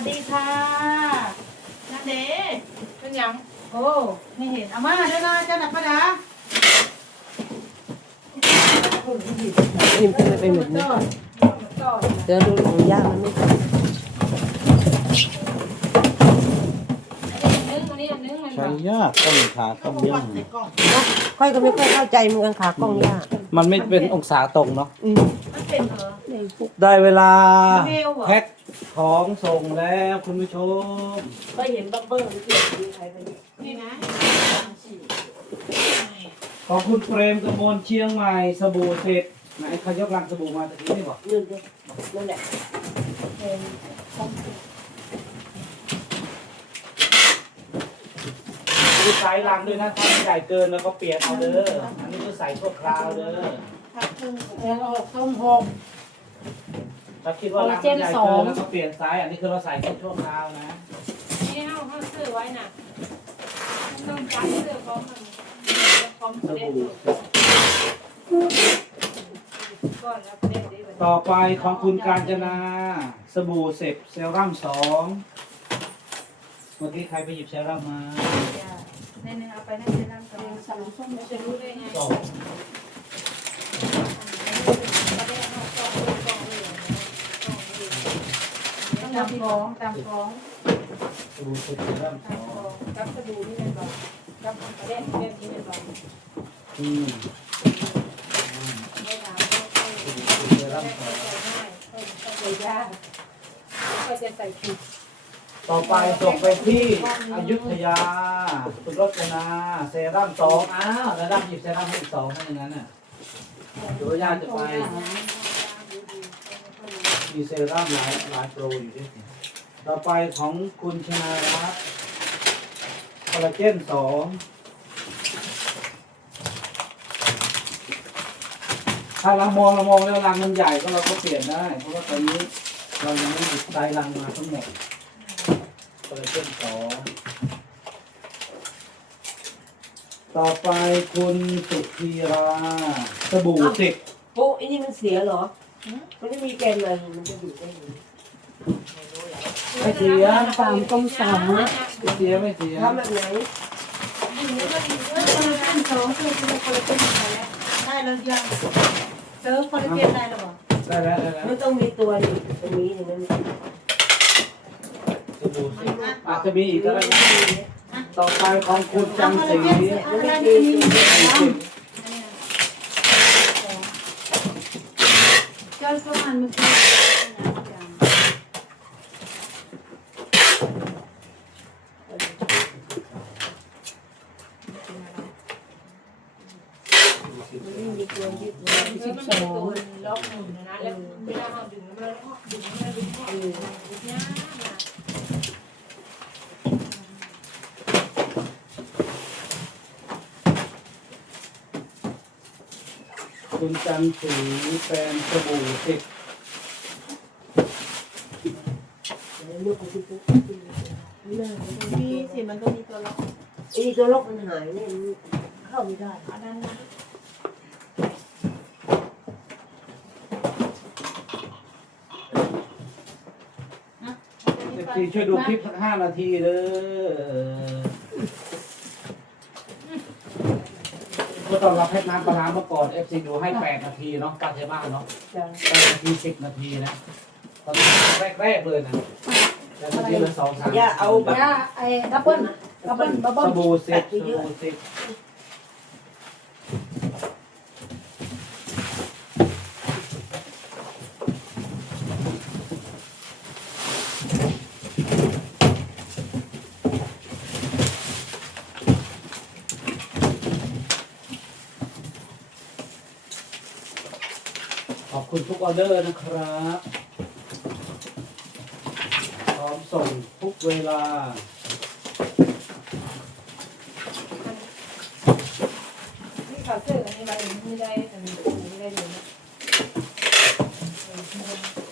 สดีค่ะนั่นเด้เป็นหยังโอ้ไม่เห็นเอามาเด้อนะเจ้าหนักปะดาอิ่มไปหมดเลยเดี๋ยวดูของย่ามันไม่นึ่งอันนี้อันนึงมันใช้ยากต้นขาต้มย่างค่อยก็ไม่ค่อยเข้าใจเหมือนกันขากล้องย่ามันไม่เป็นองศาตรงเนาะอืมมันเป็นเหรอได้เวลาเบลเหรอแพ็ค ของส่งแล้วคุณผู้ชม ก็เห็นบับเบิ้ลที่มีใครไปนี่นะขอบคุณเปรมกมลเชียงใหม่สบู่เสร็จไหนเขายกลังสบู่มาตะกี้นี่บอกเงินด้วยนั่นแหละดูไซส์ลังด้วยนะถ้ามันใหญ่เกินแล้วก็เปลี่ยนเอาเด้ออันนี้คือใส่ชั่วคราวเด้อแล้วออกต้มหก ถ้าคิดว่าลังมันใหญ่เกินแล้วก็เปลี่ยนไซส์อันนี้คือเราใส่แค่ชั่วคราวนะนี่เอาเขาซื้อไว้น่ะต้องจับซื้อพร้อมมันพร้อมสเด็ดบู่ก่อนแล้วเด็ดดีกว่าต่อไปของคุณกาญจนา สบู่เสร็จเซรั่มสองเมื่อกี้ใครไปหยิบเซรั่มมาในหนึ่งเอาไปนั่นเซรั่มก่อนสั่งส้มจะรู้ได้ไง สอง ตามฟ้องตามฟ้องดูสร็จเรั่มสตามองของกับสบู่นี่เป็นบอกกับประเด็นเรื่องนี้เป็นบอกอืมไม่ถามสบู่เสร็จเซรั่มสองง่ายก็ใส่ยากก็จะใส่ผิดต่อไปส่งไปที่อยุธยาคุณรจนาเซรั่มสองอ้าวแล้วรับหยิบเซรั่มให้อีกสองถ้อย่างนั้นน่ะเดี๋ยวญาจะไป มีเซรั่มหลายหลายโปรอยู่ด้วยต่อไปของคุณชนารัตคอลลาเจนสองถ้าเรามองเรามองแล้วรังมันใหญ่ก็เราก็เปลี่ยนได้ เพราะว่าตอนนี้เรายังไม่หยิบไซส์รังมาทั้งหมดคอลลาเจนสองต่อไปคุณสุธีราสบู่สิบโอ้อันนี้มันเสียเหรอ มันไม่มีแกนเลยมันจะอยู่ได้ยังไงไม่เสียตามกล้องสามไม่เสียไม่เสียทำแบบไหนคนละเส้นสองคือคนละคนละเส้นไปแล้วได้แล้วยังเจอคนละเส้นได้แล้วเหรอได้แล้วได้แล้วมันต้องมีตัวนี้ตรงนี้อย่างนั้นสบู่สิอาจจะมีอีกก็ได้ต่อไปของคุณจันสีเอาอะไรนี่นี่เจ้าสมาน เมื่อกี้มันไม่ตัวยึดสิบสองล็อกหมุนนะแล้วเวลาเราดึงมันดึงมันดึงมันดึงยากนะคุณจันสีแฟนสบู่สิบ ลูกของพี่ปุ๊กไมีสิมันก็มีตัวล็อกไอ้ตัวล็อกมันหายเนี่ยมันเข้าไม่ได้อันนั้นนะเอฟซีช่วยดูคลิปสักห้านาทีเด้อก็ตอนเราแพ็คน้ำปลาร้าเมื่อก่อนเอฟซีดูให้แปดนาทีเนาะการใช้บ้านเนาะจ้ะแปดนาทีสิบนาทีนะตอนแรกๆเลยนะ แต่ตอนนี้เหลือสองสามอย่าเอาแบบยาไอ้ดับเบิ้ลดับเบิ้ลดับสเบิ้ลบู่สิบสบู่สิบขอบคุณทุกออเดอร์นะครับพร้อม ส่งทุกเวลา นี่ขาเสื้ออันนี้มาเองไม่ได้อันนี้ไม่ได้เลยนะ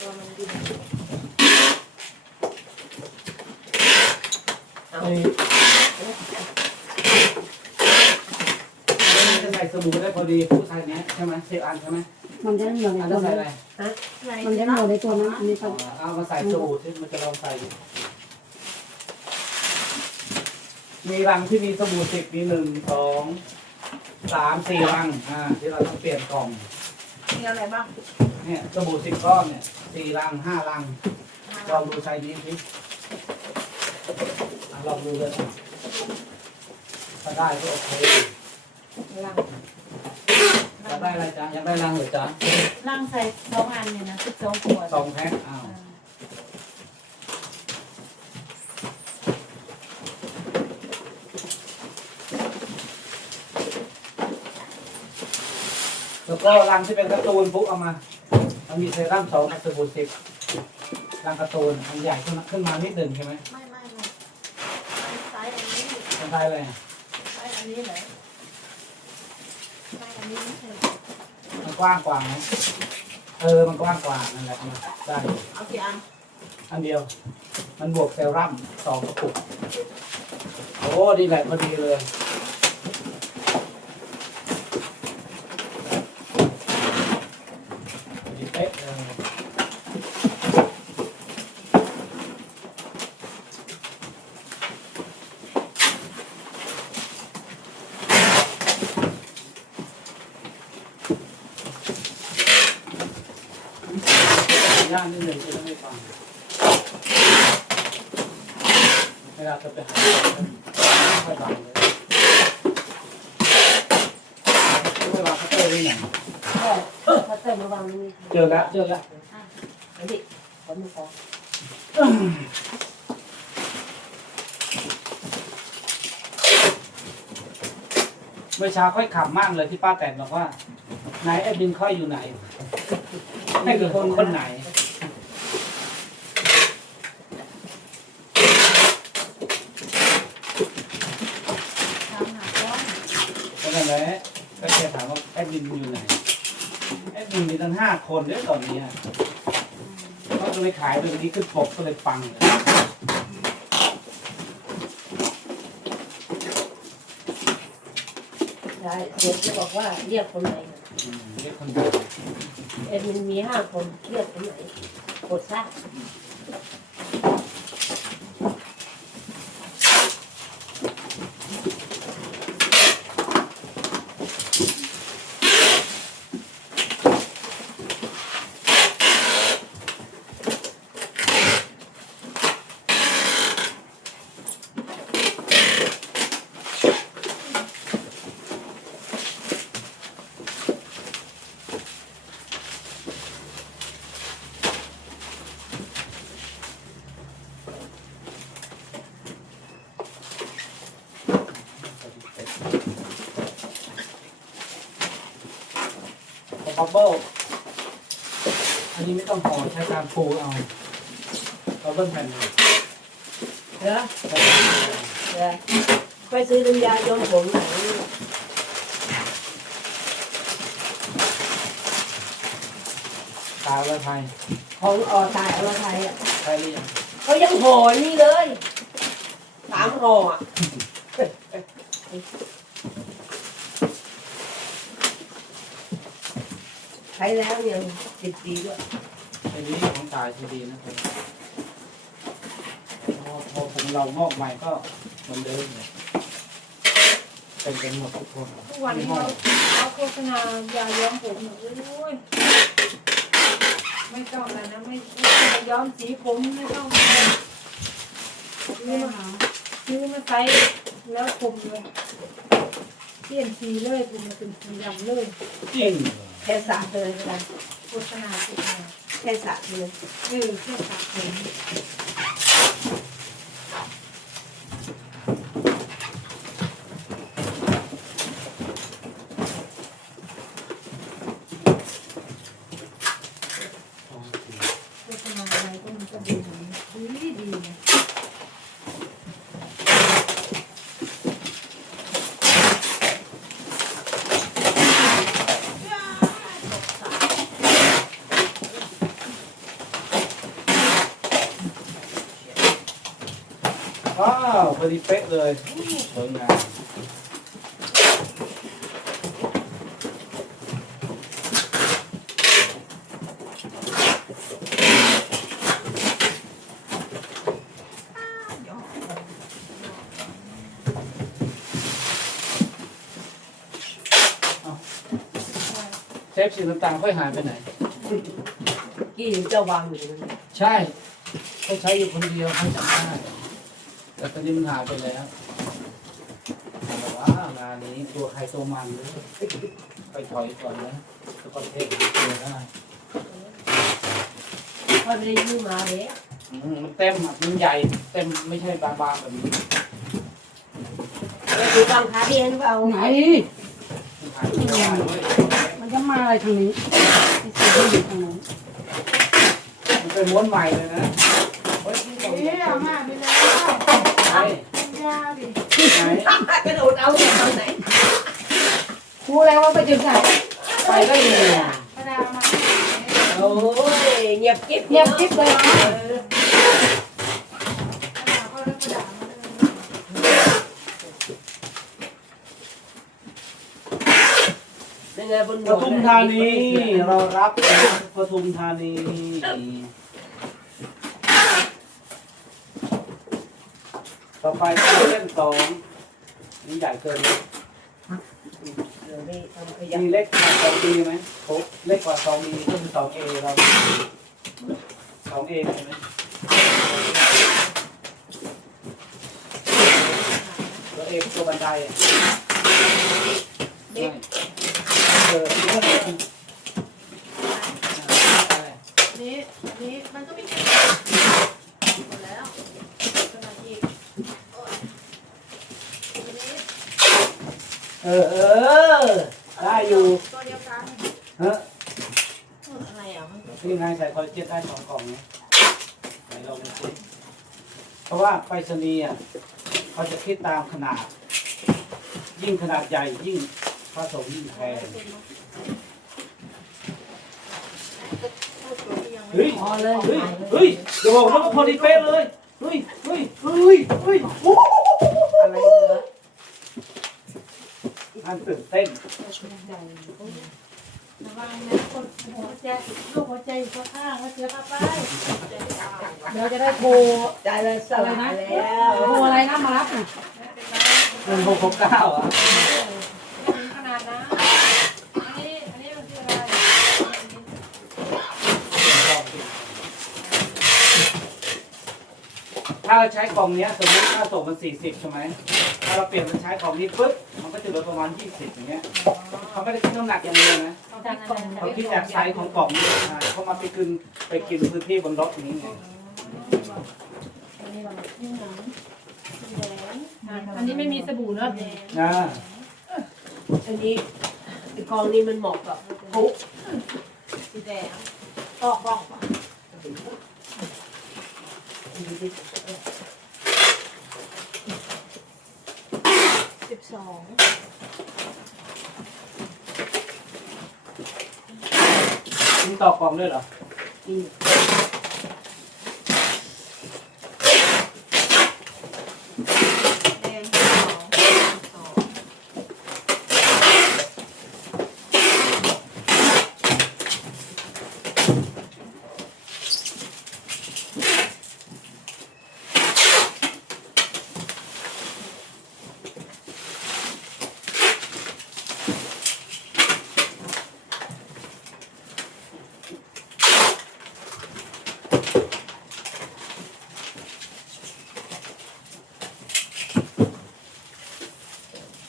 ตัวมันดีเอ้ยจะใส่สบู่ได้พอดีผู้ชายเนี้ยใช่ไหมเซฟอันใช่ไหม มันจะเหมือนอันในนั้ตันวใส่อะไรนั้นมันจะเหมือในตัวนั้นอันนี้อ๋ก็อเอามาใส่สบู่ที่มันจะลองใส่ดูมีรังที่มีสบู่สิบมีหนึ่งสองสามสี่รังอ่าที่เราต้องเปลี่ยนกล่อง มีอะไรบ้างเนี่ยสบู่สิบก้อนเนี่ยสี่รังห้ารังลองดูใช้นี้สิอะลองดูเลยอะถ้าได้ก็โอเค ลัง อยากได้อะไรจ๊ะอยากได้รังหรือจ๊ะร่างใส่สองอันเนี่ยนะสิบสองขวดสองแพ็คอ้าวแล้วก็รังที่เป็นการ์ตูนฟุกเอามามันมีเซรั่มสองกับสบู่สิบรังการ์ตูนอันใหญ่ขึ้นมาขึ้นมานิดหนึ่งใช่ไหมไม่ไม่ไม่ไซส์อันนี้เป็นไทยเลยอะไซส์อันนี้เหรอไซส์อันนี้ไม่ใช่มัน กว้างกว่าไหมเออมันกว้างกว่านั่นแหละมาได้เอากี่อันอันเดียว มันบวกเซรั่มสองกระปุกโอ้ดีแหละพอดีเลยดีเป๊ะเลยย่างนิดหนึ่งจะได้ไม่ฟัง เวลาจะไปหาไม่ค่อยฟังเลยเวลาเขาเจอที่ไหน ถ้าเติมระวังนี่ เจอละเดี๋ยวดิขอดูขอเมื่อเช้าค่อยขำมากเลยที่ป้าแตนบอกว่า นายแอดมินค่อยอยู่ไหนให้คือคนคนไหน ถามหาก้อน ก็นั่นแหละก็แค่ถามว่าแอดมินอยู่ไหนแอด มินมีตั้งห้าคนด้วยตอนนี้อะเขาก็เลยขายตัวนี้ขึ้นปกก็เลยปังเลยได้เดี๋ยวจะบอกว่าเรียกคนไหนอืมเรียกคนเดียว เอ็ดมันมีห้าคนเรียกคนไหนกดซะ บับเบิ้ลอันนี้ไม่ต้องห่อใช้การปูเอาบับเบิ้ลแผ่นเลยเด้อเด้อไปซื้อน้ำยาย้อมผมไหนตาไว้ไทยของออตายอรไทยอะใช่หรือยังเขายังห่อนี่เลยสามห่ออะ ใช้แล้วเนี่ยสิบปีด้วยอันนี้ของตายทีดีนะครับพอพอผมเรางอกใหม่ก็เหมือนเดิมเลยเป็นกันหมดทุกคนทุกวันนี้เขาเขาโฆษณายาย้อมผมโอ้ยไม่ต้องแล้วนะไม่ไม่ต้องย้อมสีผมไม่ต้องไม่หาซื้อมาใช้แล้วผมเลย เปลี่ยนสีเลยผมมาเป็นสีดำเลยจริงแค่สระเลยนะโฆษณาโฆษณาแค่สระเลยเออแค่สระผม เลยสวยงามเทปสีต่างๆค่อยหายไปไหน กี่จะวางอยู่ตรงนั้น ใช่เขาใช้อยู่คนเดียวเขาจำได้ แต่ตอนนี้มันหายไปแล้วแต่ว่างานนี้ตัวใครตัวมันเลยไปถอยก่อนนะแล้วก็เทคตัวได้พอได้ยืมมาเลยอืมมันเต็มอะมันใหญ่เต็มไม่ใช่บางๆแบบนี้แล้วดูบางขาเดียนเปล่าไหน มันหายไปแล้วด้วยมันจะมาอะไรทางนี้ที่เสียงอยู่ทางนั้นมันเป็นม้วนใหม่เลยนะเฮ้ยที่ส่ง เอ๊ะเอามาไปแล้วไหนยาดิไหนกระโดดเอาจากทางไหนรู้แล้วว่าไปจุดไหนไปได้ยังไงอะกระดามาโอ้ยเงียบกิ๊บเงียบกิ๊บเลยกระดาก็แล้วกระดามาเลยเป็นไงบนปทุมธานีเรารับนะปทุมธานีต่อ ไปเส้นสองนี่ใหญ่เกินเดี๋ยวนี้ทำขยะมีเล็กกว่าสองดีไหมโอ้เล็กกว่าสองดีก็คือสองเอเราสองเอใช่ไหมตัวเอตัวบันไดอะไม่เออนี่ก็เป็นอะไรนี่อันนี้มันก็มีหมดแล้วกระดาอีกโอ้ยอันนี้ เออเออ ได้อยู่ตัวเดียวกันเฮ้ยอะไรอะมันนี่ไงใส่คอลลาเจนได้สองกล่องเนี่ยไหนลองดูสิเพราะว่าไปรษณีย์อะเขาจะคิดตามขนาด ยิ่งขนาดใหญ่ยิ่งผสมยิ่งแพงเฮ้ยพอเลยเฮ้ยเฮ้ยเดี๋ยวบอกนะว่าพอดีเป๊ะเลยเฮ้ยเฮ้ยเฮ้ยเฮ้ยโอ้โห อะไรเหรอ ท่านตื่นเต้นระวังนะคนหัวใจลูกหัวใจอยู่ข้างๆแล้วเสียป้าป้ายเดี๋ยวจะได้โทรใจละสลายแล้วโทรอะไรนะมารับน่ะหนึ่งหกหกเก้าอะขนาดนะอันนี้อันนี้มันคืออะไรถ้าเราใช้กล่องเนี้ยสมมติค่าส่งมันสี่สิบใช่ไหม ถ้าเราเปลี่ยนมาใช้กล่องนี้ปุ๊บ มันก็จะเหลือประมาณยี่สิบอย่างเงี้ยเขาไม่ได้คิดน้ำหนักอย่างเดียวนะจากกล่องเขาคิดจากไซส์ของกล่องนี่อ่าเขามาไปกินไปกินพื้นที่บนรถอย่างนี้ไงอันนี้ไม่มีสบู่เนอะอ่าอันนี้กองนี้มันเหมาะกับปุ๊สีแดงออกกล่องป่ะ สิบสองมีต่อกล่องด้วยเหรอแด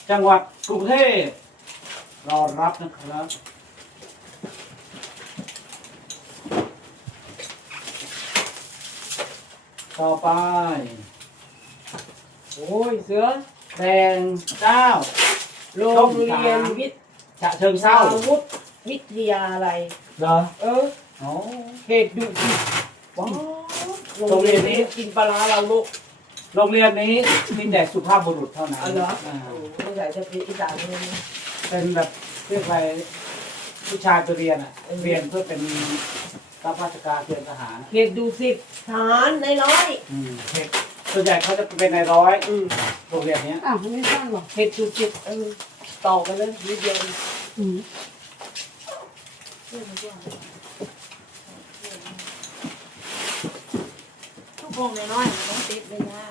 จังหวัดกรุงเทพรอรับนะครับ ต่อไป โอ้ยเสือแดงเจ้าโรงเรียนวิทย์ฉะเชิงเศร้าวุฒิวิทยาลัยเหรอเออโอ้เขตดุสิตว้าวโรงเรียนนี้กินปลาร้าเราลูก โรงเรียนนี้มีแต่สุภาพบุรุษเท่านั้นอ๋อเหรออ่าโอ้ไม่ใส่จะเป็นอีสานเลยเป็นแบบเรียกอะไรผู้ชายไปเรียนอะเรียนเพื่อเป็นรับราชการเรียนทหารเขตดุสิตฐานในร้อยอืมเด็กส่วนใหญ่เขาจะเป็นในายร้อยอืมโรงเรียนเนี้ยอ้าวไม่สั้นหรอกเขตดุสิตเออต่อกันเลยนิดเดียวอืม ทุก วงน้อยๆต้องติดเลยนะ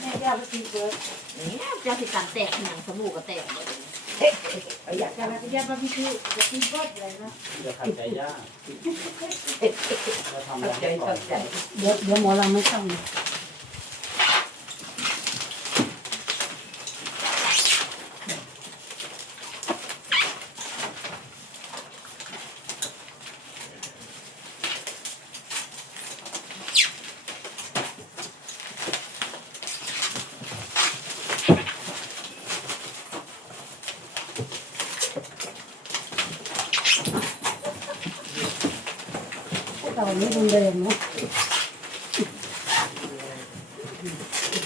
แม่ย่าไปตีเบิร์ดเนี่ยจะสิการแตกหนังสมูกก็แตกหมดเลยอยากจะมาที่ย่าบาร์บีคิวจะกินก็เลยนะจะขัดใจย่าจะทำแล้วก่อนเดี๋ยวเดี๋ยวหมอเราไม่ทำานะ พวกเราไม่รุนแรงเนาะ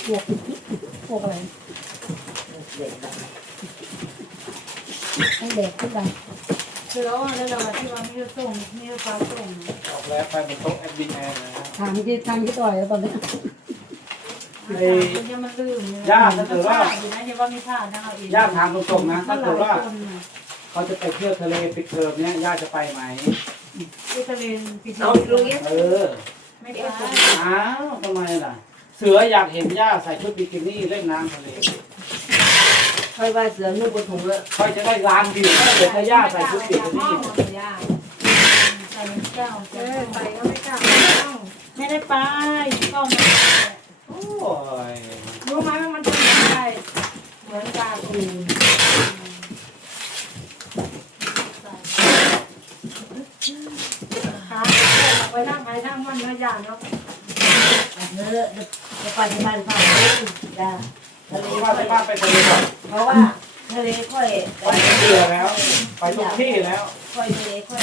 พวกพวกอะไรให้เด็กขึ้นไป คือแล้วแล้วเราที่ว่ามี ส่งมีฟ้าส่งออกแล้วไปบนโต๊ะแอดมินแอร์นะฮะถามที่ทางที่ต่อยแล้วตอนนี้มันยังมันลืมอยู่นะอย่าว่ามีผ้านะเอาอีกย่าถามตรงๆนะถ้าหเกิลาดว่ายคนเขาจะไปเที่ยวทะเลปิดเทอมเนี้ยย่าจะไปไหม ที่ทะเลปีเอาลุยเออ ไม่ไปอ้าวทำไมล่ะ เสืออยากเห็นย่าใส่ชุดบิกินี่เล่นน้ำทะเลค่อยว่าเสือนุ่งบนถุงเลยค่อยจะได้ล้างวิวถ้าเกิดถ้าย่าใส่ชุดบิกินี่ใส่ แก้วเอเออไปก็ไม่กล้าไม่ได้ไปก็ไม่ได้โอ้ยรู้ไหมว่ามันทำไดเหมือนกาคูขาไปนั่งไปนั่งมันเนื้อย่างเนาะเออจะไปที่บ้านพ่อเลยจ้าผมคิดว่าที่บ้านไปทะเลก่อนเพราะว่าทะเลค่อยไปเบื่อแล้ว ไปทุกที่แล้ว ค่อยทะเลค่อย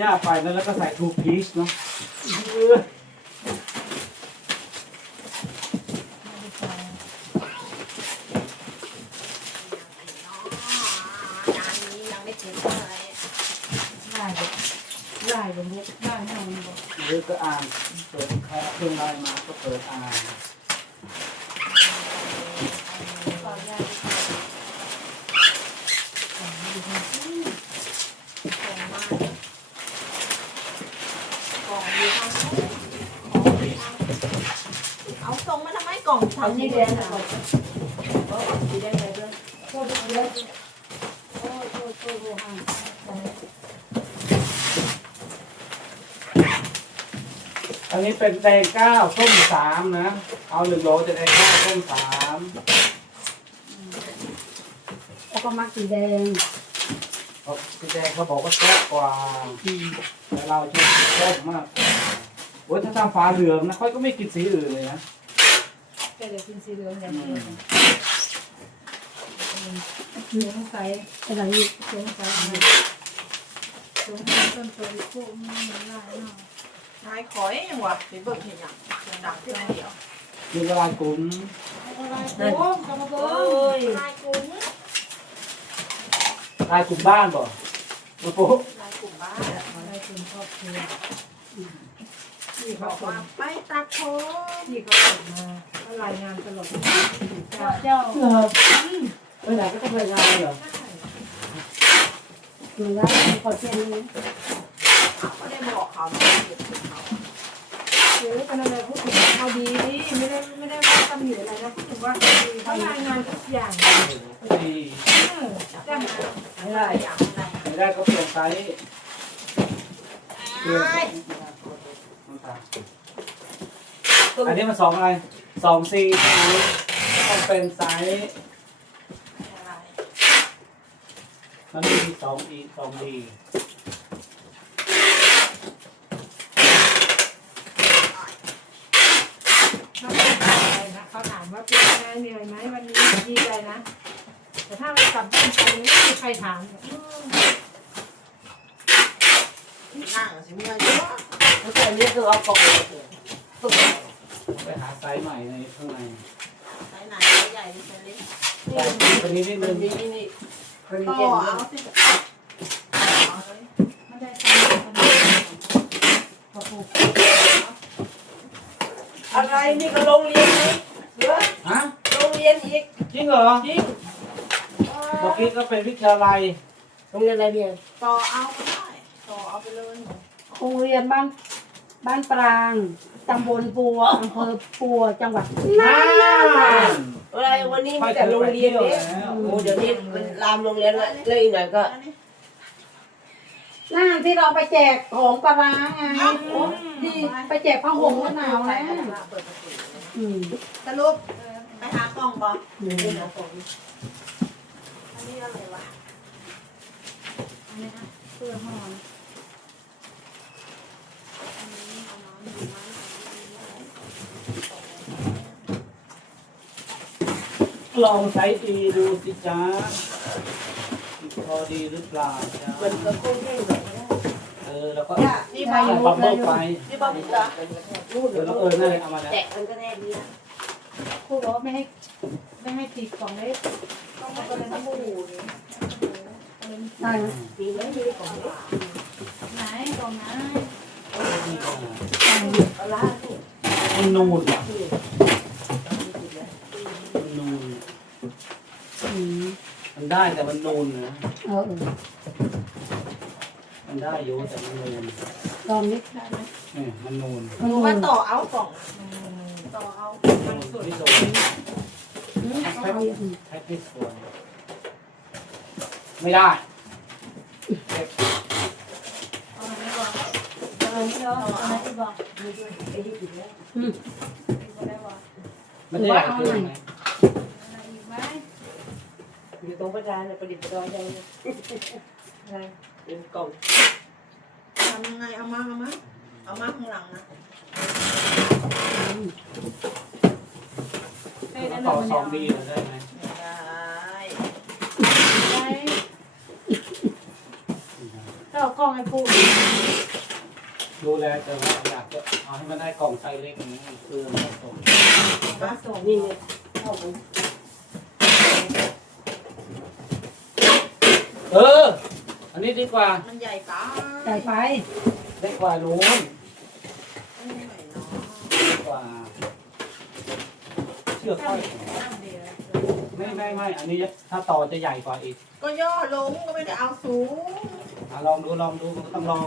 ย่าไปแล้วแล้วก็ใส่ทูพีชเนาะเอองานนี้ยังไม่ถึงเลยได้ได้บนบุกได้ให้มันบอกหรือก็อ่านเปิดแค่เครื่องไลน์มาก็เปิดอ่าน ก่อนได้ ส่งมากล่องอยู่ทางโน้นของอยู่ทางเอาส่งมาทำไมกล่องทำทำนี่นี่แดเด่งนนะอะสีแดงเลยด้วยโทษโทษโทษโอ้โทษโทษโทษอันนี้เป็นแดงเก้าส้มสามนะ เอาหนึ่งโหลจะแดงเก้าส้มสามเขาก็มักสีแดงเพราะสีแดงเขาบอกว่าแซ่บกว่าอืมแต่เราชอบชอบมากโอ้ยถ้าทำฟ้าเหลืองนะค่อยก็ไม่กินสีอื่นเลยนะ แกเดี๋ยวกินสีเหลืองอย่างเดียวสงสัยอะไรอีกสงสัยอะไรสงสัยต้นตัวพวกมันหลายเนาะนายขอยยังวะไปเบิกเห็นยังดังขึ้นเดียวมีละลายกุ้งอะไรโอ้กระโปรโอ้งยลายกุ้งลายกุ้งบ้านบ่โอ้โหลายกลุ่มบ้านอะไรคุณครอบครัว ที่เขาอกส่ว่างไปตัดผมที่เขาส่งมาเขารายงานตลอดเจ้าเออไปไหนก็ต้องรายงานเหรอหนูได้ขอเทียนนี้เขาก็ได้บอกเขาเนาะเด็กเขาเดี๋ยวกันอะไรพูดถึงเขาดีไม่ได้ไม่ได้ว่าตำหนิอะไรนะพูดถึงว่าเขารายงานทุกอย่างดีเออจ้างไม่ได้อย่างไรไม่ได้ก็เปลี่ยนไซส์เปลี่ยน อันนี้มันสองอะไรสองซีต้องเป็นไซส์อะไรมันมีสองอีสองดีเขาถามนะเขาถามว่าเป็นยังไงเหนื่อยไหมวันนี้ดีใจนะ แต่ถ้าเรากลับบ้านไปไม่มีใครถามนั่งสิเมื่อยจ้ะ แล้วแต่นี้คือเอากล่องเลยตุ๊กไปหาไซส์ใหม่ในข้างในไหนไหนใหญ่ดิฉันเล็กไซส์ตัวนี้นิดมันึนงมีนี่นี่มันมีต่อเจนเอาสิเอาเลยไม่ได้ทำคนเดียวพอปลูกอะไรนี่ก็โรงเรียนไหมเสือฮะโรงเรียนอีกจริงเหรอจริงเมื่อกี้ก็เป็นวิทยาลัยโรงเรียนอะไรเนี่ยต่อเอาก็ได้ต่อเอาไปเลยโรงเรียนบ้าน บ้านปรางตำบลปัวอำเภอปัวจังหวัดน่านอะไรวันนี้มีแต่โรงเรียนเนี่ยโอ้เดี๋ยวนี้มันลามโรงเรียนละเลยอีกหน่อยก็นั่นที่เราไปแจกของปลาร้าไงที่ไปแจกผ้าห่มกันหนาวนะอืมสรุปไปหากล่องบอกอืมอันนี้อะไรวะอันนี้นะเสื้อห่อน อันนี้เอาน้ำดีไหมอันนี้อะไร ลองใช้ดีดูสิจ้าพอดีหรือเปล่าจ้ามันก็คงแห้งหน่อยเออแล้วก็นี่ใส่ใบบับเบิ้ลไปนี่ใบบุกจ้ะเออแล้วเออนั่นเลยเอามาแล้วแตะมันก็แน่ดีนะครูบอกว่าไม่ให้ไม่ให้ติดของเล็กต้องมาเป็นสบู่นี่ใช่ไหมดีไหมดีของเล็กไหนกล่องไหนนี่ก็ปลาร้าที่มันนูนว่ะมันนูน อืม มัน ได้แต่มันนูนนะเออเออมันได้อยู่แต่มันนูนตอนนี้นี่มันนูนมันว่าต่อเอากล่องต่อเอามันสุดที่สุดอืมเอาเอาอีกแค่ที่สวยไม่ได้เก็บเอาอันนี้ก่อนเอาอันนี้ก่อนเอาอันนี้ก่อนไอ้ที่ติดแล้วอืมเอาได้ว่ะมันได้คือไหมอะไรอีกไหม อยู่ตรงประดานเนี่ยประดิษฐ์ประดอยได้เลยอะไรเป็นกล่องทำยังไงเอามาเอามาเอามาข้างหลังนะเฮ้ยกนั่ระนเป๋ามันสยาองวบีได้ไหมไม่ได้ไหมก็เอากล้องให้พูดดูแลแต่ว่าอยากจะเอาให้มันได้กล่องไซส์เล็กนี้คือมันส่งมาส่งนี่ไงเข้าไป เออ อันนี้ดีกว่ามันใหญ่ไปใส่ไปได้กว่านู้นไม่ไหวเนาะดีกว่า เชือกค่อยไม่ไม่ไม่อันนี้ถ้าต่อจะใหญ่กว่าอีกก็ย่อลงก็ไม่ได้เอาสูงอะลองดูลองดูมันก็ต้องลอง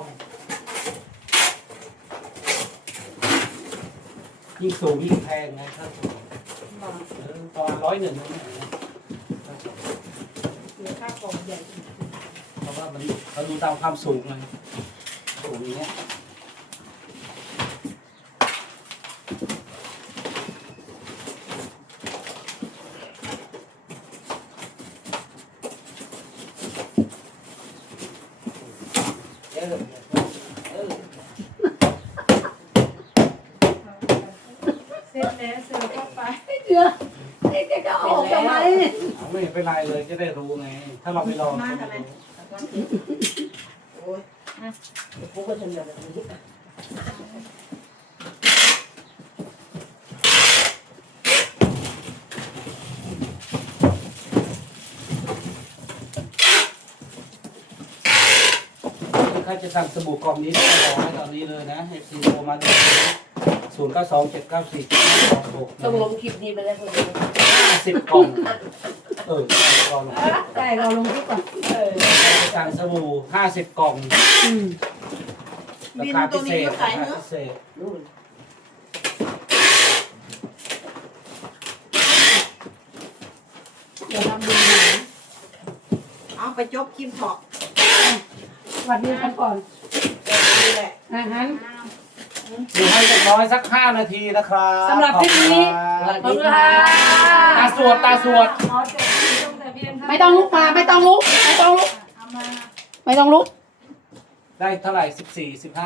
ยิ่งสูงยิ่งแพงไงถ้าสูงเออประมาณร้อยหนึ่งนะถ้าสูงเดี๋ยวค่ากล่องใหญ่เพราะ ว่ามันเราดูตามความสูงไงสูงอย่างเงี้ยเออเออเสร็จแล้วเสร็จเข้าไปเดี๋ยวเด็กจะออกทำไม เอาไม่เป็นไรเลยจะได้รู้ไง ถ้าเราไม่ลอง มาทำไมไม่รู้โอ้ยผมก็ทำแบบนี้ใครจะสั่งสบู่กล่องนี้ก็บอกให้ตอนนี้เลยนะเอฟซีโทรมาเลยศูนย์เก้าสองเจ็ดเก้าสี่สองหกต้องลงคลิปนี้ไปแล้วคนเดียวห้าสิบกล่อง เออใช่กล่องได้เราลงที่ก่อนสั่งสบู่ห้าสิบกล่องอืมราบินคาตัพิวเศนี้ษก็ราใส่คาเนอะพิเศษนู่นเดี๋ยวทำดูหน่อยเอาไปจบคลิปเถอะสวัสดีกันก่อนนี่แหละ อาหารดูให้เล็กน้อยสักห้านาทีนะครับสำหรับคลิปนี้ ขอบขอบคุคุณณครัค่ะบตาสวดตาสวด ขอแต่ต้อ ไม่ต้องลุกมาไม่ต้องลุกไม่ต้องลุกเอามาไม่ต้องลุกได้เท่าไหร่สิบสี่สิบห้า